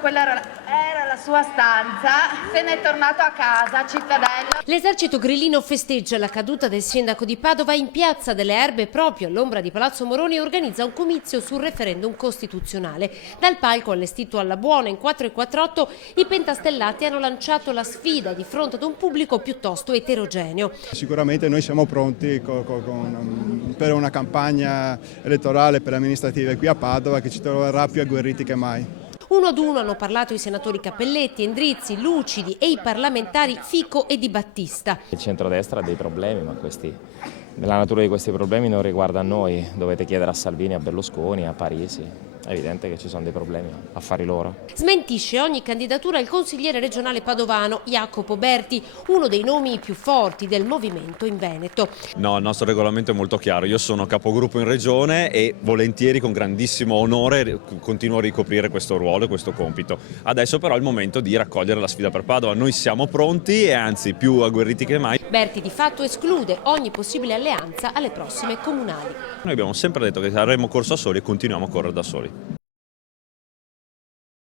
Quella era la sua stanza, se n'è tornato a casa, cittadella. L'esercito grillino festeggia la caduta del sindaco di Padova in Piazza delle Erbe, proprio all'ombra di Palazzo Moroni, e organizza un comizio sul referendum costituzionale. Dal palco allestito alla buona in 4 e 48, i pentastellati hanno lanciato la sfida di fronte ad un pubblico piuttosto eterogeneo. Sicuramente noi siamo pronti per una campagna elettorale per le amministrative qui a Padova che ci troverà più agguerriti che mai. Uno ad uno hanno parlato i senatori Cappelletti, Endrizzi, Lucidi e i parlamentari Fico e Di Battista. Il centrodestra ha dei problemi, ma la natura di questi problemi non riguarda noi. Dovete chiedere a Salvini, a Berlusconi, a Parisi. È evidente che ci sono dei problemi, affari loro. Smentisce ogni candidatura il consigliere regionale padovano Jacopo Berti, uno dei nomi più forti del movimento in Veneto. No, il nostro regolamento è molto chiaro. Io sono capogruppo in regione e volentieri, con grandissimo onore, continuo a ricoprire questo ruolo e questo compito. Adesso però è il momento di raccogliere la sfida per Padova. Noi siamo pronti e anzi più agguerriti che mai. Berti di fatto esclude ogni possibile alleanza alle prossime comunali. Noi abbiamo sempre detto che saremmo corso da soli e continuiamo a correre da soli.